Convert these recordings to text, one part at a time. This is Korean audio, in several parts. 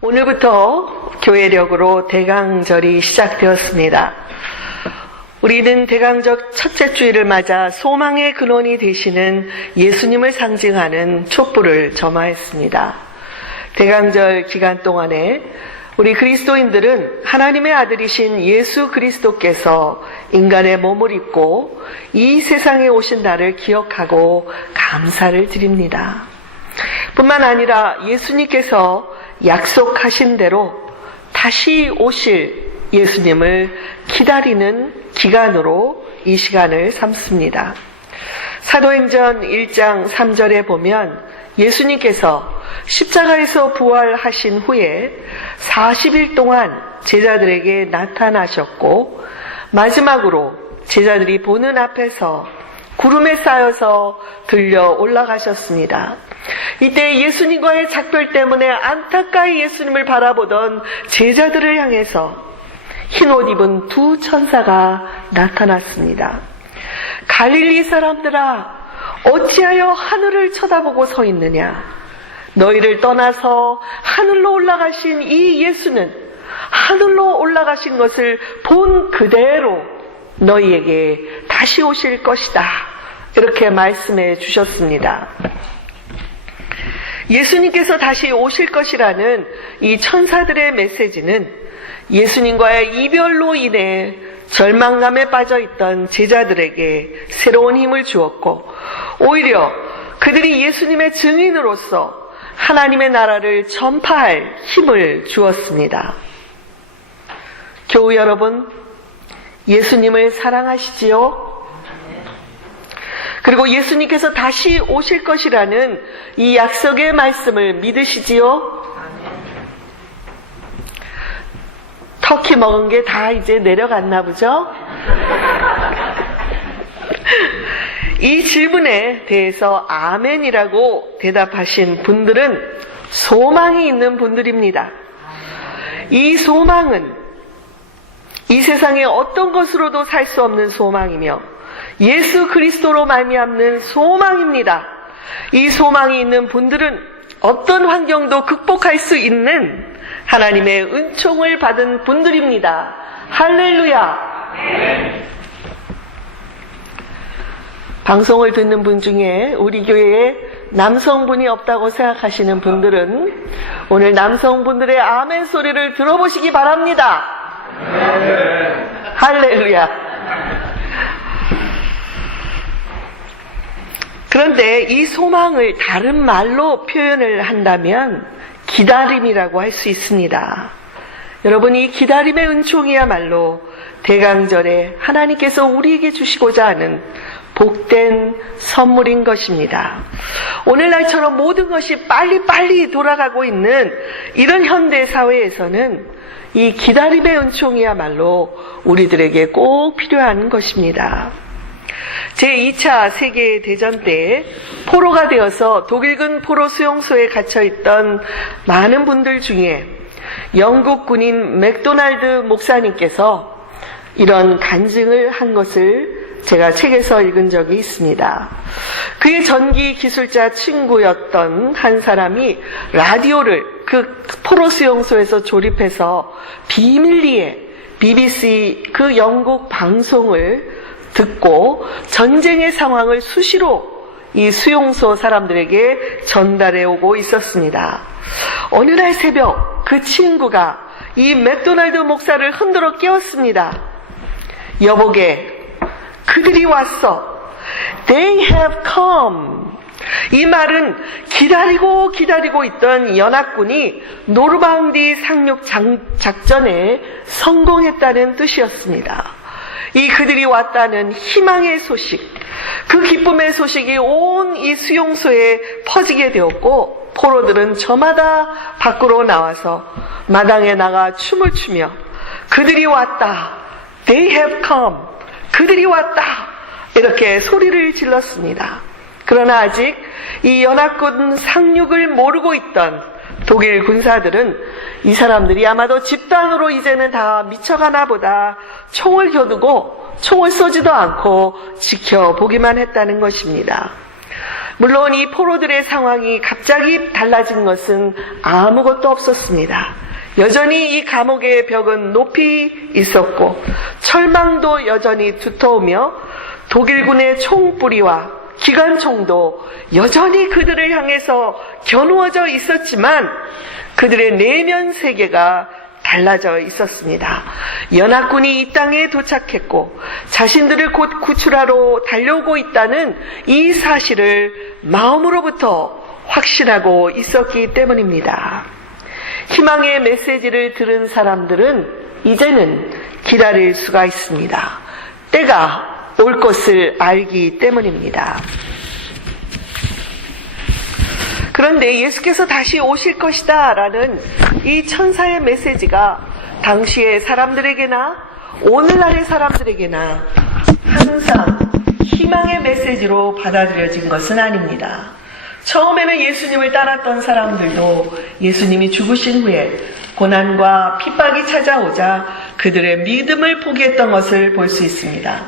오늘부터 교회력으로 대강절이 시작되었습니다. 우리는 대강절 첫째 주일을 맞아 소망의 근원이 되시는 예수님을 상징하는 촛불을 점화했습니다. 대강절 기간 동안에 우리 그리스도인들은 하나님의 아들이신 예수 그리스도께서 인간의 몸을 입고 이 세상에 오신 날을 기억하고 감사를 드립니다. 뿐만 아니라 예수님께서 약속하신 대로 다시 오실 예수님을 기다리는 기간으로 이 시간을 삼습니다. 사도행전 1장 3절에 보면 예수님께서 십자가에서 부활하신 후에 40일 동안 제자들에게 나타나셨고 마지막으로 제자들이 보는 앞에서 구름에 쌓여서 들려 올라가셨습니다. 이때 예수님과의 작별 때문에 안타까이 예수님을 바라보던 제자들을 향해서 흰옷 입은 두 천사가 나타났습니다. 갈릴리 사람들아, 어찌하여 하늘을 쳐다보고 서 있느냐? 너희를 떠나서 하늘로 올라가신 이 예수는 하늘로 올라가신 것을 본 그대로 너희에게 다시 오실 것이다. 이렇게 말씀해 주셨습니다. 예수님께서 다시 오실 것이라는 이 천사들의 메시지는 예수님과의 이별로 인해 절망감에 빠져있던 제자들에게 새로운 힘을 주었고 오히려 그들이 예수님의 증인으로서 하나님의 나라를 전파할 힘을 주었습니다. 교우 여러분, 예수님을 사랑하시지요? 그리고 예수님께서 다시 오실 것이라는 이 약속의 말씀을 믿으시지요? 터키 먹은 게 다 이제 내려갔나 보죠? 이 질문에 대해서 아멘이라고 대답하신 분들은 소망이 있는 분들입니다. 이 소망은 이 세상의 어떤 것으로도 살 수 없는 소망이며 예수 그리스도로 말미암는 소망입니다. 이 소망이 있는 분들은 어떤 환경도 극복할 수 있는 하나님의 은총을 받은 분들입니다. 할렐루야! 방송을 듣는 분 중에 우리 교회에 남성분이 없다고 생각하시는 분들은 오늘 남성분들의 아멘 소리를 들어보시기 바랍니다. 할렐루야! 그런데 이 소망을 다른 말로 표현을 한다면 기다림이라고 할 수 있습니다. 여러분, 이 기다림의 은총이야말로 대강절에 하나님께서 우리에게 주시고자 하는 복된 선물인 것입니다. 오늘날처럼 모든 것이 빨리빨리 돌아가고 있는 이런 현대 사회에서는 이 기다림의 은총이야말로 우리들에게 꼭 필요한 것입니다. 제2차 세계대전 때 포로가 되어서 독일군 포로 수용소에 갇혀있던 많은 분들 중에 영국 군인 맥도날드 목사님께서 이런 간증을 한 것을 제가 책에서 읽은 적이 있습니다. 그의 전기 기술자 친구였던 한 사람이 라디오를 그 포로 수용소에서 조립해서 비밀리에 BBC 그 영국 방송을 듣고 전쟁의 상황을 수시로 이 수용소 사람들에게 전달해 오고 있었습니다. 어느 날 새벽 그 친구가 이 맥도날드 목사를 흔들어 깨웠습니다. 여보게, 그들이 왔어. They have come. 이 말은 기다리고 있던 연합군이 노르망디 상륙 작전에 성공했다는 뜻이었습니다. 이 그들이 왔다는 희망의 소식, 그 기쁨의 소식이 온 이 수용소에 퍼지게 되었고 포로들은 저마다 밖으로 나와서 마당에 나가 춤을 추며 그들이 왔다, They have come, 그들이 왔다, 이렇게 소리를 질렀습니다. 그러나 아직 이 연합군 상륙을 모르고 있던 독일 군사들은 이 사람들이 아마도 집단으로 이제는 다 미쳐가나 보다 총을 겨두고 총을 쏘지도 않고 지켜보기만 했다는 것입니다. 물론 이 포로들의 상황이 갑자기 달라진 것은 아무것도 없었습니다. 여전히 이 감옥의 벽은 높이 있었고 철망도 여전히 두터우며 독일군의 총뿌리와 기관총도 여전히 그들을 향해서 겨누어져 있었지만 그들의 내면 세계가 달라져 있었습니다. 연합군이 이 땅에 도착했고 자신들을 곧 구출하러 달려오고 있다는 이 사실을 마음으로부터 확신하고 있었기 때문입니다. 희망의 메시지를 들은 사람들은 이제는 기다릴 수가 있습니다. 때가 올 것을 알기 때문입니다. 그런데 예수께서 다시 오실 것이다 라는 이 천사의 메시지가 당시의 사람들에게나 오늘날의 사람들에게나 항상 희망의 메시지로 받아들여진 것은 아닙니다. 처음에는 예수님을 따랐던 사람들도 예수님이 죽으신 후에 고난과 핍박이 찾아오자 그들의 믿음을 포기했던 것을 볼 수 있습니다.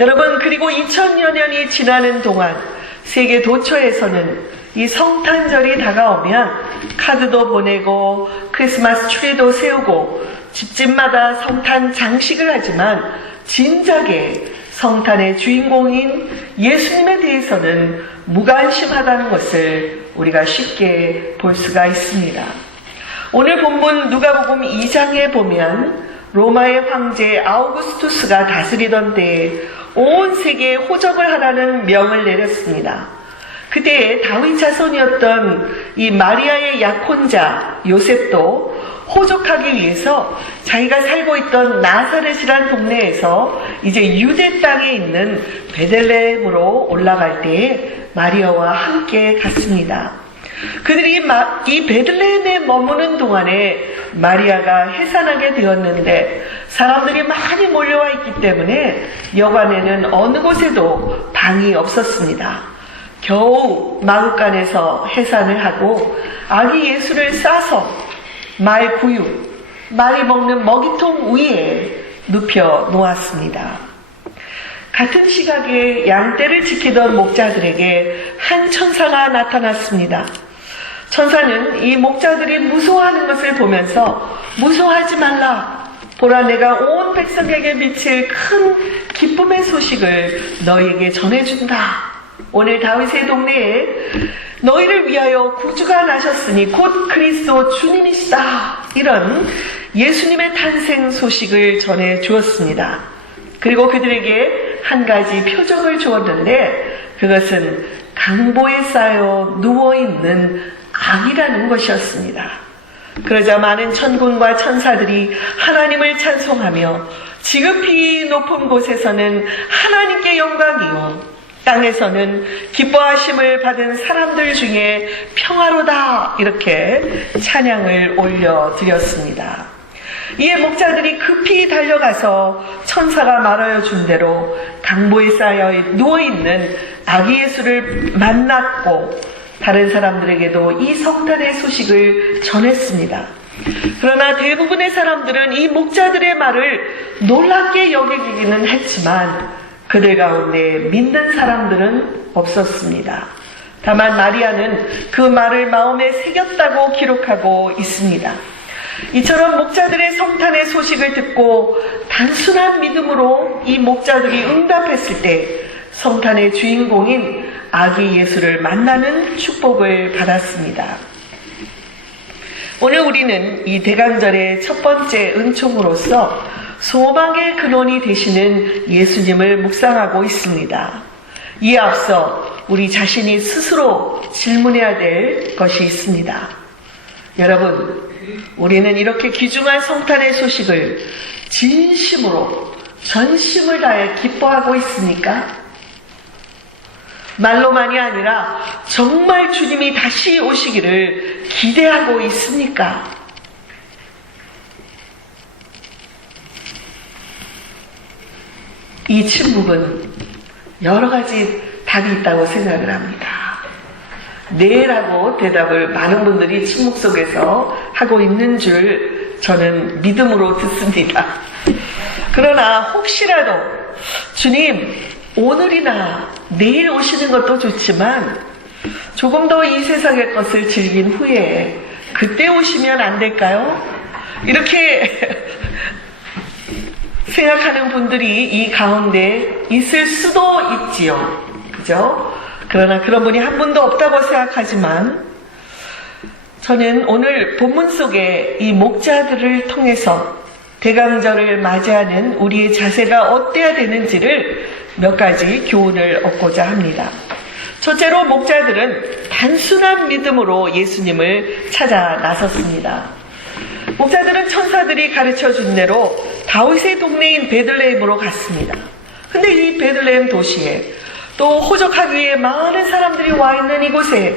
여러분, 그리고 2000여 년이 지나는 동안 세계 도처에서는 이 성탄절이 다가오면 카드도 보내고 크리스마스 트리도 세우고 집집마다 성탄 장식을 하지만 진작에 성탄의 주인공인 예수님에 대해서는 무관심하다는 것을 우리가 쉽게 볼 수가 있습니다. 오늘 본문 누가복음 2장에 보면 로마의 황제 아우구스투스가 다스리던 때에 온 세계에 호적을 하라는 명을 내렸습니다. 그때 다윗 자손이었던 이 마리아의 약혼자 요셉도 호적하기 위해서 자기가 살고 있던 나사렛이란 동네에서 이제 유대 땅에 있는 베들레헴으로 올라갈 때에 마리아와 함께 갔습니다. 그들이 이 베들레헴에 머무는 동안에 마리아가 해산하게 되었는데 사람들이 많이 몰려와 있기 때문에 여관에는 어느 곳에도 방이 없었습니다. 겨우 마구간에서 해산을 하고 아기 예수를 싸서 말 구유, 말이 먹는 먹이통 위에 눕혀 놓았습니다. 같은 시각에 양떼를 지키던 목자들에게 한 천사가 나타났습니다. 천사는 이 목자들이 무서워하는 것을 보면서 무서워하지 말라. 보라, 내가 온 백성에게 미칠 큰 기쁨의 소식을 너희에게 전해준다. 오늘 다윗의 동네에 너희를 위하여 구주가 나셨으니 곧 그리스도 주님이시다. 이런 예수님의 탄생 소식을 전해 주었습니다. 그리고 그들에게 한 가지 표적을 주었는데 그것은 강보에 쌓여 누워있는 아기라는 것이었습니다. 그러자 많은 천군과 천사들이 하나님을 찬송하며 지극히 높은 곳에서는 하나님께 영광이요 땅에서는 기뻐하심을 받은 사람들 중에 평화로다 이렇게 찬양을 올려드렸습니다. 이에 목자들이 급히 달려가서 천사가 말하여 준 대로 강보에 쌓여 누워있는 아기 예수를 만났고 다른 사람들에게도 이 성탄의 소식을 전했습니다. 그러나 대부분의 사람들은 이 목자들의 말을 놀랍게 여기기는 했지만 그들 가운데 믿는 사람들은 없었습니다. 다만 마리아는 그 말을 마음에 새겼다고 기록하고 있습니다. 이처럼 목자들의 성탄의 소식을 듣고 단순한 믿음으로 이 목자들이 응답했을 때 성탄의 주인공인 아기 예수를 만나는 축복을 받았습니다. 오늘 우리는 이 대강절의 첫 번째 은총으로서 소망의 근원이 되시는 예수님을 묵상하고 있습니다. 이에 앞서 우리 자신이 스스로 질문해야 될 것이 있습니다. 여러분, 우리는 이렇게 귀중한 성탄의 소식을 진심으로 전심을 다해 기뻐하고 있습니까? 말로만이 아니라 정말 주님이 다시 오시기를 기대하고 있습니까? 이 침묵은 여러 가지 답이 있다고 생각을 합니다. 네라고 대답을 많은 분들이 침묵 속에서 하고 있는 줄 저는 믿음으로 듣습니다. 그러나 혹시라도 주님 오늘이나 내일 오시는 것도 좋지만 조금 더 이 세상의 것을 즐긴 후에 그때 오시면 안 될까요? 이렇게 생각하는 분들이 이 가운데 있을 수도 있지요. 그죠? 그러나 그런 분이 한 분도 없다고 생각하지만 저는 오늘 본문 속에 이 목자들을 통해서 대강절을 맞이하는 우리의 자세가 어때야 되는지를 몇 가지 교훈을 얻고자 합니다. 첫째로 목자들은 단순한 믿음으로 예수님을 찾아 나섰습니다. 목자들은 천사들이 가르쳐준 대로 다윗의 동네인 베들레헴으로 갔습니다. 근데 이 베들레헴 도시에 또 호적하기 위해 많은 사람들이 와 있는 이곳에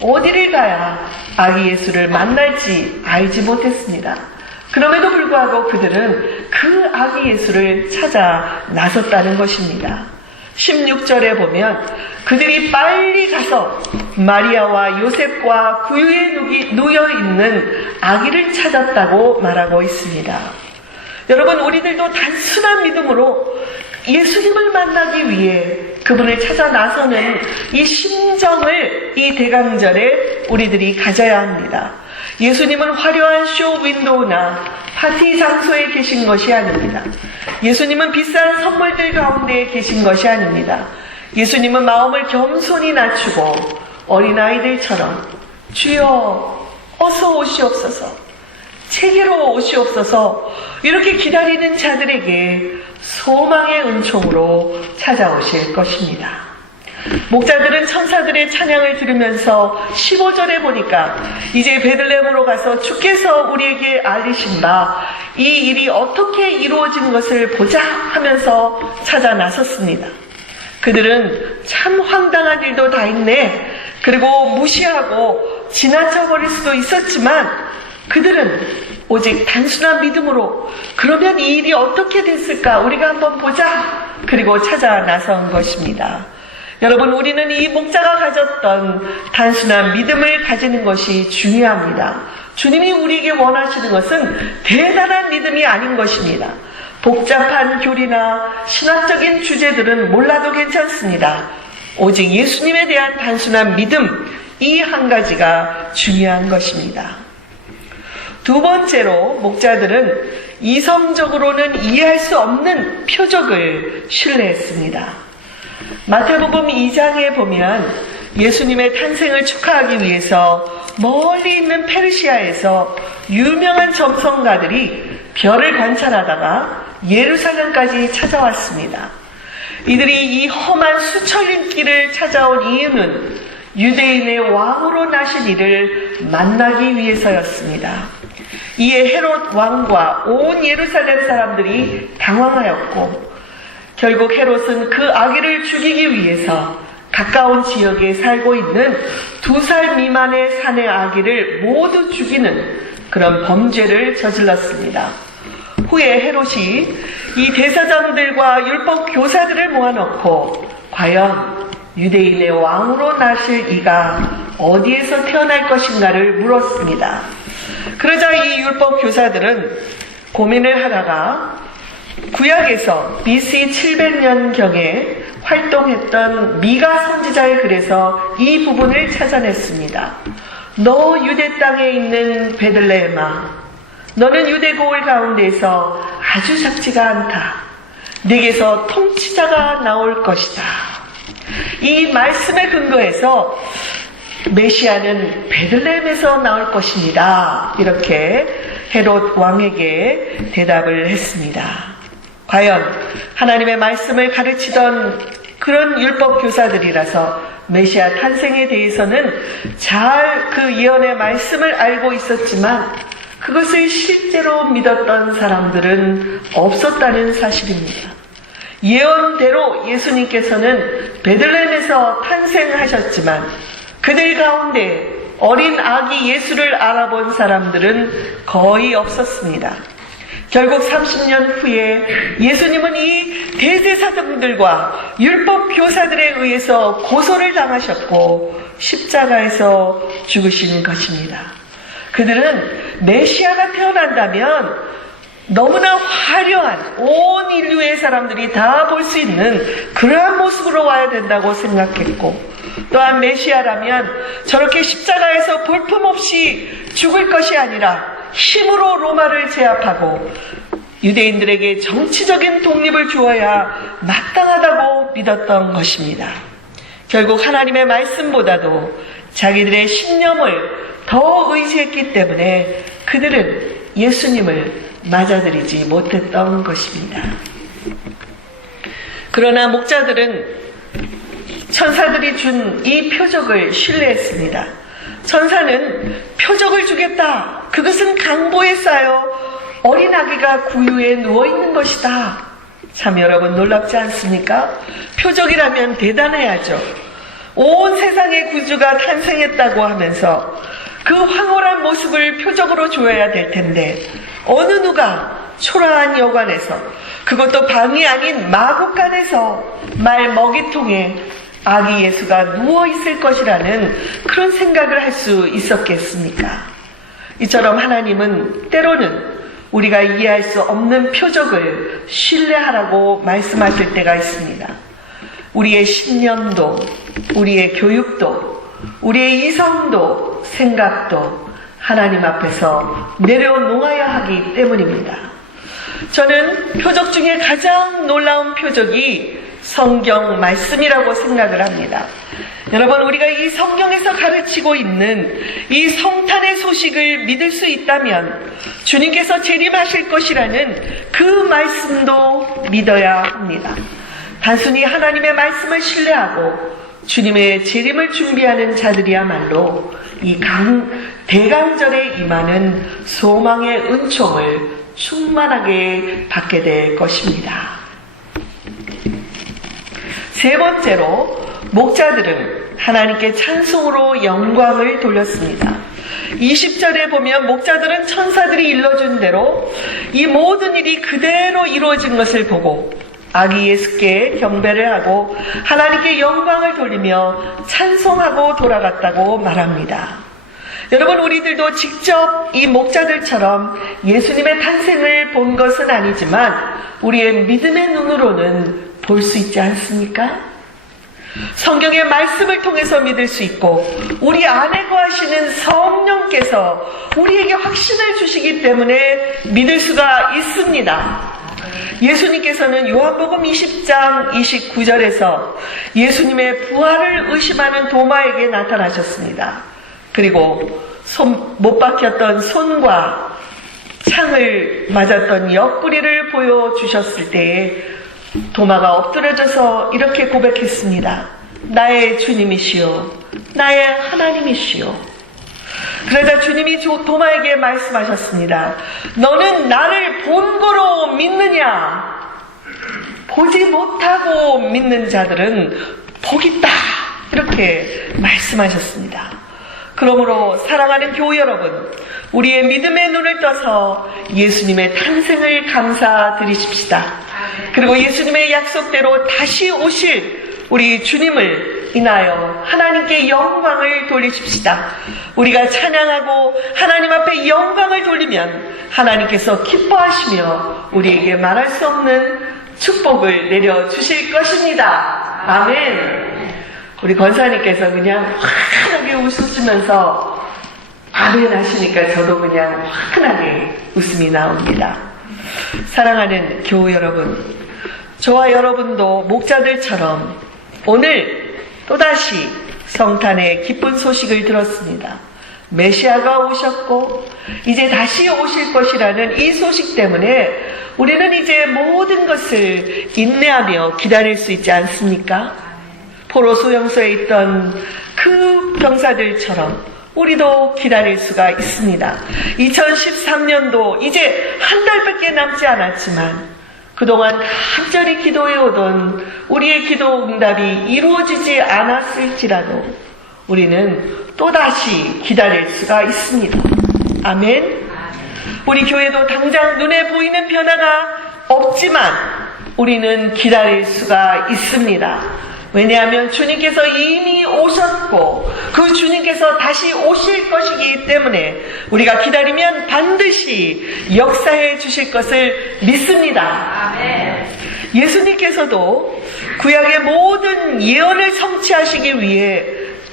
어디를 가야 아기 예수를 만날지 알지 못했습니다. 그럼에도 불구하고 그들은 그 아기 예수를 찾아 나섰다는 것입니다. 16절에 보면 그들이 빨리 가서 마리아와 요셉과 구유에 누워있는 아기를 찾았다고 말하고 있습니다. 여러분, 우리들도 단순한 믿음으로 예수님을 만나기 위해 그분을 찾아 나서는 이 심정을 이 대강절에 우리들이 가져야 합니다. 예수님은 화려한 쇼 윈도우나 파티 장소에 계신 것이 아닙니다. 예수님은 비싼 선물들 가운데 계신 것이 아닙니다. 예수님은 마음을 겸손히 낮추고 어린아이들처럼 주여 어서 오시옵소서, 책으로 오시옵소서 이렇게 기다리는 자들에게 소망의 은총으로 찾아오실 것입니다. 목자들은 천사들의 찬양을 들으면서 15절에 보니까 이제 베들레헴으로 가서 주께서 우리에게 알리신 바 이 일이 어떻게 이루어진 것을 보자 하면서 찾아 나섰습니다. 그들은 참 황당한 일도 다 있네, 그리고 무시하고 지나쳐버릴 수도 있었지만 그들은 오직 단순한 믿음으로 그러면 이 일이 어떻게 됐을까 우리가 한번 보자, 그리고 찾아 나선 것입니다. 여러분, 우리는 이 목자가 가졌던 단순한 믿음을 가지는 것이 중요합니다. 주님이 우리에게 원하시는 것은 대단한 믿음이 아닌 것입니다. 복잡한 교리나 신학적인 주제들은 몰라도 괜찮습니다. 오직 예수님에 대한 단순한 믿음, 이 한 가지가 중요한 것입니다. 두 번째로 목자들은 이성적으로는 이해할 수 없는 표적을 신뢰했습니다. 마태복음 2장에 보면 예수님의 탄생을 축하하기 위해서 멀리 있는 페르시아에서 유명한 점성가들이 별을 관찰하다가 예루살렘까지 찾아왔습니다. 이들이 이 험한 수천림길을 찾아온 이유는 유대인의 왕으로 나신 이를 만나기 위해서였습니다. 이에 헤롯 왕과 온 예루살렘 사람들이 당황하였고 결국 헤롯은 그 아기를 죽이기 위해서 가까운 지역에 살고 있는 2살 미만의 산의 아기를 모두 죽이는 그런 범죄를 저질렀습니다. 후에 헤롯이 이 대사장들과 율법 교사들을 모아놓고 과연 유대인의 왕으로 나실 이가 어디에서 태어날 것인가를 물었습니다. 그러자 이 율법 교사들은 고민을 하다가 구약에서 BC 700년경에 활동했던 미가 선지자의 글에서 이 부분을 찾아냈습니다. 너 유대 땅에 있는 베들레헴아, 너는 유대 고을 가운데서 아주 작지가 않다. 네게서 통치자가 나올 것이다. 이 말씀에 근거해서 메시아는 베들레헴에서 나올 것입니다. 이렇게 헤롯 왕에게 대답을 했습니다. 과연 하나님의 말씀을 가르치던 그런 율법 교사들이라서 메시아 탄생에 대해서는 잘 그 예언의 말씀을 알고 있었지만 그것을 실제로 믿었던 사람들은 없었다는 사실입니다. 예언대로 예수님께서는 베들레헴에서 탄생하셨지만 그들 가운데 어린 아기 예수를 알아본 사람들은 거의 없었습니다. 결국 30년 후에 예수님은 이 대제사장들과 율법 교사들에 의해서 고소를 당하셨고 십자가에서 죽으신 것입니다. 그들은 메시아가 태어난다면 너무나 화려한 온 인류의 사람들이 다 볼 수 있는 그러한 모습으로 와야 된다고 생각했고 또한 메시아라면 저렇게 십자가에서 볼품없이 죽을 것이 아니라 힘으로 로마를 제압하고 유대인들에게 정치적인 독립을 주어야 마땅하다고 믿었던 것입니다. 결국 하나님의 말씀보다도 자기들의 신념을 더 의지했기 때문에 그들은 예수님을 맞아들이지 못했던 것입니다. 그러나 목자들은 천사들이 준 이 표적을 신뢰했습니다. 천사는 표적을 주겠다. 그것은 강보에 쌓여 어린 아기가 구유에 누워있는 것이다. 참 여러분 놀랍지 않습니까? 표적이라면 대단해야죠. 온 세상의 구주가 탄생했다고 하면서 그 황홀한 모습을 표적으로 줘야 될 텐데 어느 누가 초라한 여관에서, 그것도 방이 아닌 마구간에서 말 먹이통에 아기 예수가 누워있을 것이라는 그런 생각을 할 수 있었겠습니까? 이처럼 하나님은 때로는 우리가 이해할 수 없는 표적을 신뢰하라고 말씀하실 때가 있습니다. 우리의 신념도, 우리의 교육도, 우리의 이성도, 생각도 하나님 앞에서 내려놓아야 하기 때문입니다. 저는 표적 중에 가장 놀라운 표적이 성경 말씀이라고 생각을 합니다. 여러분, 우리가 이 성경에서 가르치고 있는 이 성탄의 소식을 믿을 수 있다면 주님께서 재림하실 것이라는 그 말씀도 믿어야 합니다. 단순히 하나님의 말씀을 신뢰하고 주님의 재림을 준비하는 자들이야말로 이 대강절에 임하는 소망의 은총을 충만하게 받게 될 것입니다. 세 번째로 목자들은 하나님께 찬송으로 영광을 돌렸습니다. 20절에 보면 목자들은 천사들이 일러준 대로 이 모든 일이 그대로 이루어진 것을 보고 아기 예수께 경배를 하고 하나님께 영광을 돌리며 찬송하고 돌아갔다고 말합니다. 여러분, 우리들도 직접 이 목자들처럼 예수님의 탄생을 본 것은 아니지만 우리의 믿음의 눈으로는 볼 수 있지 않습니까? 성경의 말씀을 통해서 믿을 수 있고 우리 안에 거하시는 성령께서 우리에게 확신을 주시기 때문에 믿을 수가 있습니다. 예수님께서는 요한복음 20장 29절에서 예수님의 부활을 의심하는 도마에게 나타나셨습니다. 그리고 못 박혔던 손과 창을 맞았던 옆구리를 보여주셨을 때에 도마가 엎드려져서 이렇게 고백했습니다. 나의 주님이시오, 나의 하나님이시오. 그러자 주님이 도마에게 말씀하셨습니다. 너는 나를 본 거로 믿느냐? 보지 못하고 믿는 자들은 복이 있다. 이렇게 말씀하셨습니다. 그러므로 사랑하는 교우 여러분, 우리의 믿음의 눈을 떠서 예수님의 탄생을 감사드리십시다. 그리고 예수님의 약속대로 다시 오실 우리 주님을 인하여 하나님께 영광을 돌리십시다. 우리가 찬양하고 하나님 앞에 영광을 돌리면 하나님께서 기뻐하시며 우리에게 말할 수 없는 축복을 내려주실 것입니다. 아멘. 우리 권사님께서 그냥 환하게 웃으시면서 아멘 하시니까 저도 그냥 환하게 웃음이 나옵니다. 사랑하는 교우 여러분, 저와 여러분도 목자들처럼 오늘 또다시 성탄의 기쁜 소식을 들었습니다. 메시아가 오셨고 이제 다시 오실 것이라는 이 소식 때문에 우리는 이제 모든 것을 인내하며 기다릴 수 있지 않습니까? 포로 수용소에 있던 그 병사들처럼 우리도 기다릴 수가 있습니다. 2013년도 이제 한 달밖에 남지 않았지만 그동안 간절히 기도해오던 우리의 기도 응답이 이루어지지 않았을지라도 우리는 또다시 기다릴 수가 있습니다. 아멘. 우리 교회도 당장 눈에 보이는 변화가 없지만 우리는 기다릴 수가 있습니다. 왜냐하면 주님께서 이미 오셨고 그 주님께서 다시 오실 것이기 때문에 우리가 기다리면 반드시 역사해 주실 것을 믿습니다. 아멘. 예수님께서도 구약의 모든 예언을 성취하시기 위해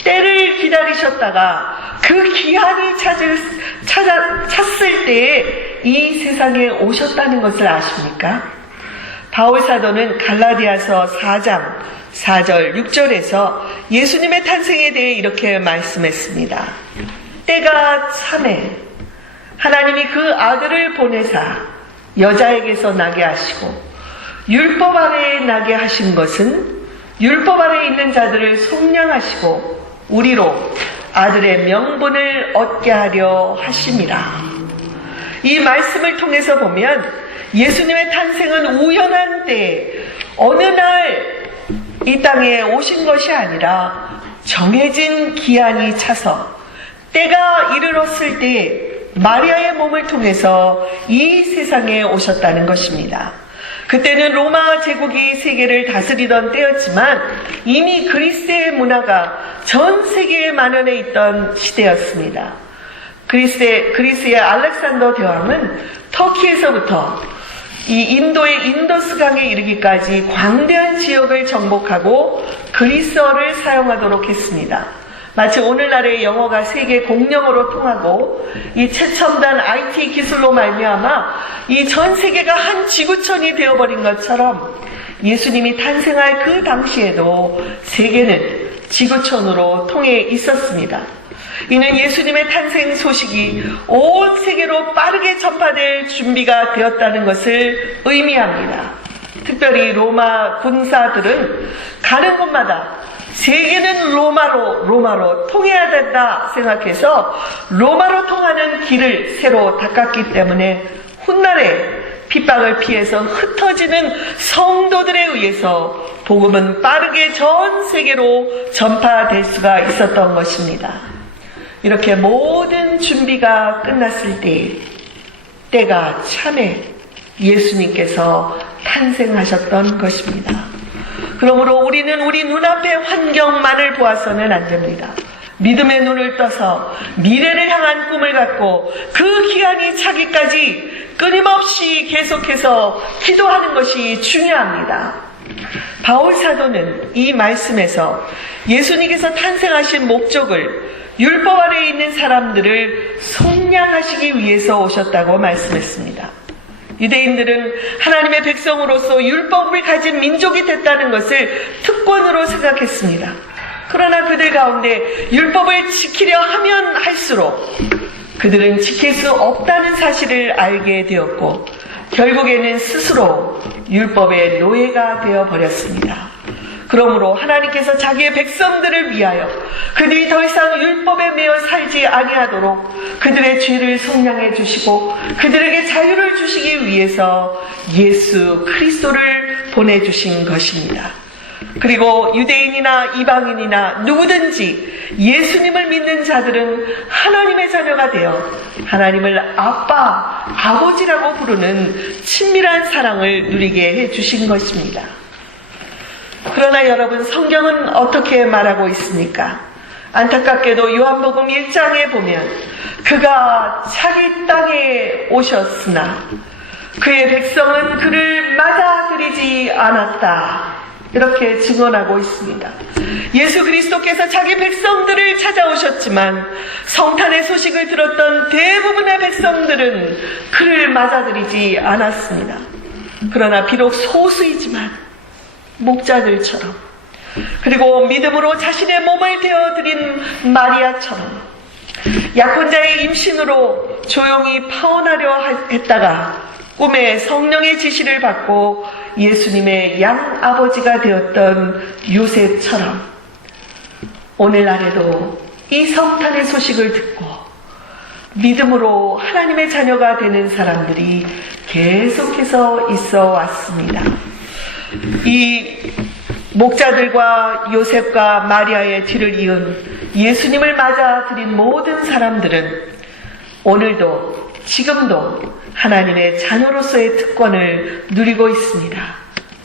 때를 기다리셨다가 그 기한이 찼을 때에 이 세상에 오셨다는 것을 아십니까? 바울 사도는 갈라디아서 4장 4절 6절에서 예수님의 탄생에 대해 이렇게 말씀했습니다. 때가 참에 하나님이 그 아들을 보내사 여자에게서 나게 하시고 율법 아래에 나게 하신 것은 율법 아래에 있는 자들을 속량하시고 우리로 아들의 명분을 얻게 하려 하심이라. 이 말씀을 통해서 보면 예수님의 탄생은 우연한 때에 어느 날 이 땅에 오신 것이 아니라 정해진 기한이 차서 때가 이르렀을 때에 마리아의 몸을 통해서 이 세상에 오셨다는 것입니다. 그때는 로마 제국이 세계를 다스리던 때였지만 이미 그리스의 문화가 전 세계에 만연해 있던 시대였습니다. 그리스의 알렉산더 대왕은 터키에서부터 이 인도의 인더스강에 이르기까지 광대한 지역을 정복하고 그리스어를 사용하도록 했습니다. 마치 오늘날의 영어가 세계 공용어로 통하고 이 최첨단 IT 기술로 말미암아 이 전 세계가 한 지구촌이 되어버린 것처럼 예수님이 탄생할 그 당시에도 세계는 지구촌으로 통해 있었습니다. 이는 예수님의 탄생 소식이 온 세계로 빠르게 전파될 준비가 되었다는 것을 의미합니다. 특별히 로마 군사들은 가는 곳마다 세계는 로마로 통해야 된다 생각해서 로마로 통하는 길을 새로 닦았기 때문에 훗날에 핍박을 피해서 흩어지는 성도들에 의해서 복음은 빠르게 전 세계로 전파될 수가 있었던 것입니다. 이렇게 모든 준비가 끝났을 때가 참에 예수님께서 탄생하셨던 것입니다. 그러므로 우리는 우리 눈앞의 환경만을 보아서는 안 됩니다. 믿음의 눈을 떠서 미래를 향한 꿈을 갖고 그 기한이 차기까지 끊임없이 계속해서 기도하는 것이 중요합니다. 바울 사도는 이 말씀에서 예수님께서 탄생하신 목적을 율법 아래에 있는 사람들을 속량하시기 위해서 오셨다고 말씀했습니다. 유대인들은 하나님의 백성으로서 율법을 가진 민족이 됐다는 것을 특권으로 생각했습니다. 그러나 그들 가운데 율법을 지키려 하면 할수록 그들은 지킬 수 없다는 사실을 알게 되었고 결국에는 스스로 율법의 노예가 되어버렸습니다. 그러므로 하나님께서 자기의 백성들을 위하여 그들이 더 이상 율법에 매여 살지 아니하도록 그들의 죄를 속량해 주시고 그들에게 자유를 주시기 위해서 예수 그리스도를 보내주신 것입니다. 그리고 유대인이나 이방인이나 누구든지 예수님을 믿는 자들은 하나님의 자녀가 되어 하나님을 아빠, 아버지라고 부르는 친밀한 사랑을 누리게 해주신 것입니다. 그러나 여러분, 성경은 어떻게 말하고 있습니까? 안타깝게도 요한복음 1장에 보면 그가 자기 땅에 오셨으나 그의 백성은 그를 맞아들이지 않았다, 이렇게 증언하고 있습니다. 예수 그리스도께서 자기 백성들을 찾아오셨지만 성탄의 소식을 들었던 대부분의 백성들은 그를 맞아들이지 않았습니다. 그러나 비록 소수이지만 목자들처럼, 그리고 믿음으로 자신의 몸을 되어드린 마리아처럼 약혼자의 임신으로 조용히 파혼하려 했다가 꿈에 성령의 지시를 받고 예수님의 양아버지가 되었던 요셉처럼 오늘날에도 이 성탄의 소식을 듣고 믿음으로 하나님의 자녀가 되는 사람들이 계속해서 있어 왔습니다. 이 목자들과 요셉과 마리아의 뒤를 이은 예수님을 맞아들인 모든 사람들은 오늘도 지금도 하나님의 자녀로서의 특권을 누리고 있습니다.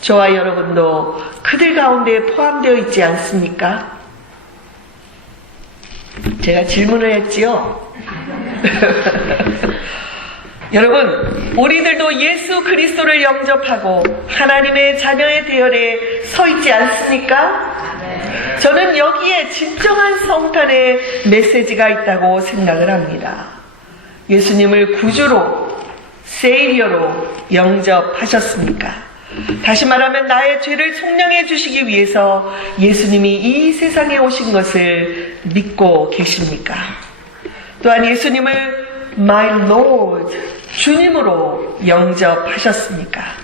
저와 여러분도 그들 가운데 포함되어 있지 않습니까? 제가 질문을 했지요. 여러분, 우리들도 예수 그리스도를 영접하고 하나님의 자녀의 대열에 서 있지 않습니까? 저는 여기에 진정한 성탄의 메시지가 있다고 생각을 합니다. 예수님을 구주로, 세이리어로 영접하셨습니까? 다시 말하면 나의 죄를 속량해 주시기 위해서 예수님이 이 세상에 오신 것을 믿고 계십니까? 또한 예수님을 My Lord, 주님으로 영접하셨습니까?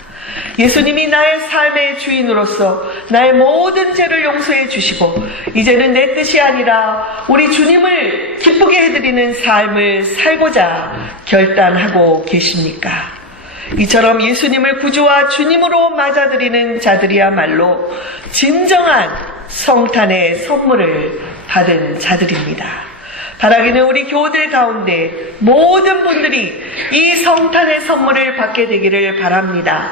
예수님이 나의 삶의 주인으로서 나의 모든 죄를 용서해 주시고 이제는 내 뜻이 아니라 우리 주님을 기쁘게 해드리는 삶을 살고자 결단하고 계십니까? 이처럼 예수님을 구주와 주님으로 맞아들이는 자들이야말로 진정한 성탄의 선물을 받은 자들입니다. 바라기는 우리 교우들 가운데 모든 분들이 이 성탄의 선물을 받게 되기를 바랍니다.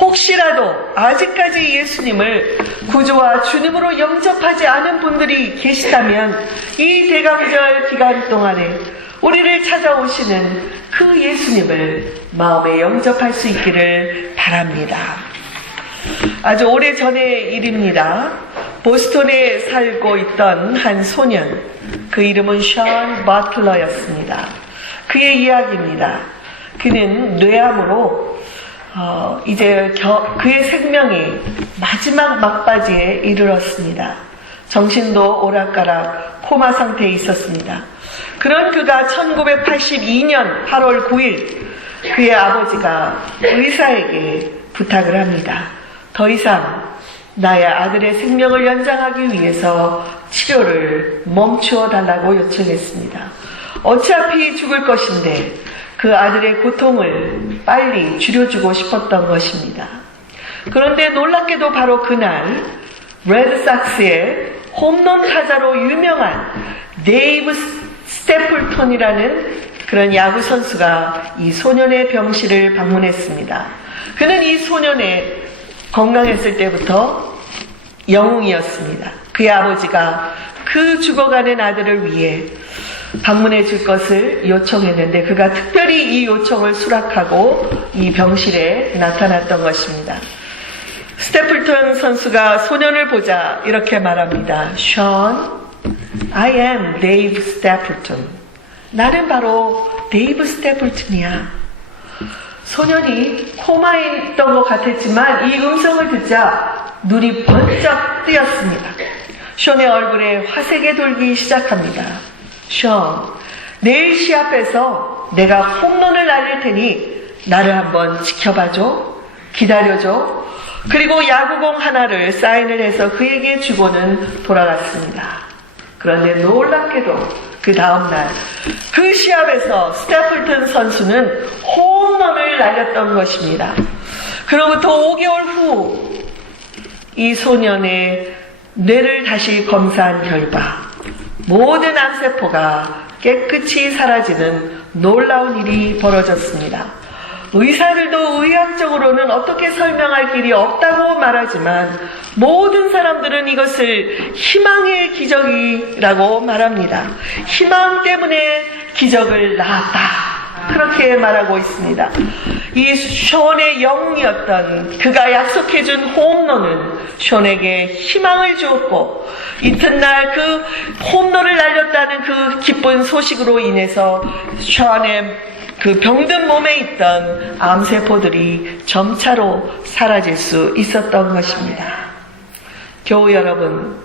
혹시라도 아직까지 예수님을 구주와 주님으로 영접하지 않은 분들이 계시다면 이 대강절 기간 동안에 우리를 찾아오시는 그 예수님을 마음에 영접할 수 있기를 바랍니다. 아주 오래전의 일입니다. 보스턴에 살고 있던 한 소년, 그 이름은 션 버틀러였습니다. 그의 이야기입니다. 그는 뇌암으로 이제 그의 생명이 마지막 막바지에 이르렀습니다. 정신도 오락가락 코마 상태에 있었습니다. 그런 그가 1982년 8월 9일 그의 아버지가 의사에게 부탁을 합니다. 더 이상 나의 아들의 생명을 연장하기 위해서 치료를 멈추어 달라고 요청했습니다. 어차피 죽을 것인데 그 아들의 고통을 빨리 줄여주고 싶었던 것입니다. 그런데 놀랍게도 바로 그날 레드삭스의 홈런 타자로 유명한 데이브 스태플턴이라는 그런 야구 선수가 이 소년의 병실을 방문했습니다. 그는 이 소년의 건강했을 때부터 영웅이었습니다. 그의 아버지가 그 죽어가는 아들을 위해 방문해 줄 것을 요청했는데 그가 특별히 이 요청을 수락하고 이 병실에 나타났던 것입니다. 스태플턴 선수가 소년을 보자 이렇게 말합니다. Sean, I am Dave Stapleton. 나는 바로 데이브 스태플턴이야. 소년이 코마에 있던 것 같았지만 이 음성을 듣자 눈이 번쩍 뜨였습니다. 션의 얼굴에 화색이 돌기 시작합니다. 션, 내일 시합에서 내가 홈런을 날릴 테니 나를 한번 지켜봐줘. 기다려줘. 그리고 야구공 하나를 사인을 해서 그에게 주고는 돌아갔습니다. 그런데 놀랍게도 그 다음날 그 시합에서 스태플턴 선수는 홈런을 날렸던 것입니다. 그로부터 5개월 후 이 소년의 뇌를 다시 검사한 결과 모든 암세포가 깨끗이 사라지는 놀라운 일이 벌어졌습니다. 의사들도 의학적으로는 어떻게 설명할 길이 없다고 말하지만 모든 사람들은 이것을 희망의 기적이라고 말합니다. 희망 때문에 기적을 낳았다. 그렇게 말하고 있습니다. 이 션의 영웅이었던 그가 약속해준 홈런은 션에게 희망을 주었고 이튿날 그 홈런을 날렸다는 그 기쁜 소식으로 인해서 션의 그 병든 몸에 있던 암세포들이 점차로 사라질 수 있었던 것입니다. 교우 여러분,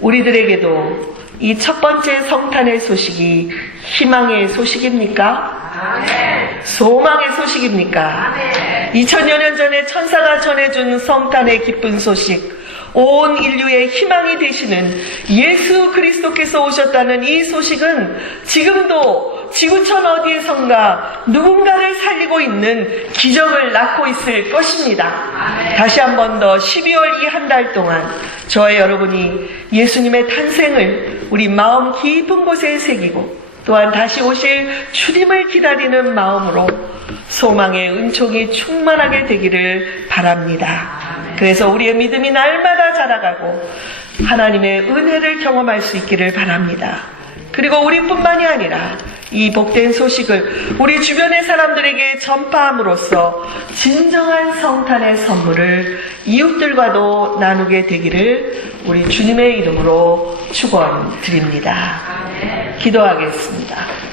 우리들에게도 이 첫 번째 성탄의 소식이 희망의 소식입니까? 소망의 소식입니까? 2000여 년 전에 천사가 전해준 성탄의 기쁜 소식, 온 인류의 희망이 되시는 예수 그리스도께서 오셨다는 이 소식은 지금도 지구촌 어디에선가 누군가를 살리고 있는 기적을 낳고 있을 것입니다. 다시 한 번 더 12월 이 한 달 동안 저와 여러분이 예수님의 탄생을 우리 마음 깊은 곳에 새기고 또한 다시 오실 주님을 기다리는 마음으로 소망의 은총이 충만하게 되기를 바랍니다. 그래서 우리의 믿음이 날마다 자라가고 하나님의 은혜를 경험할 수 있기를 바랍니다. 그리고 우리뿐만이 아니라 이 복된 소식을 우리 주변의 사람들에게 전파함으로써 진정한 성탄의 선물을 이웃들과도 나누게 되기를 우리 주님의 이름으로 축원드립니다. 기도하겠습니다.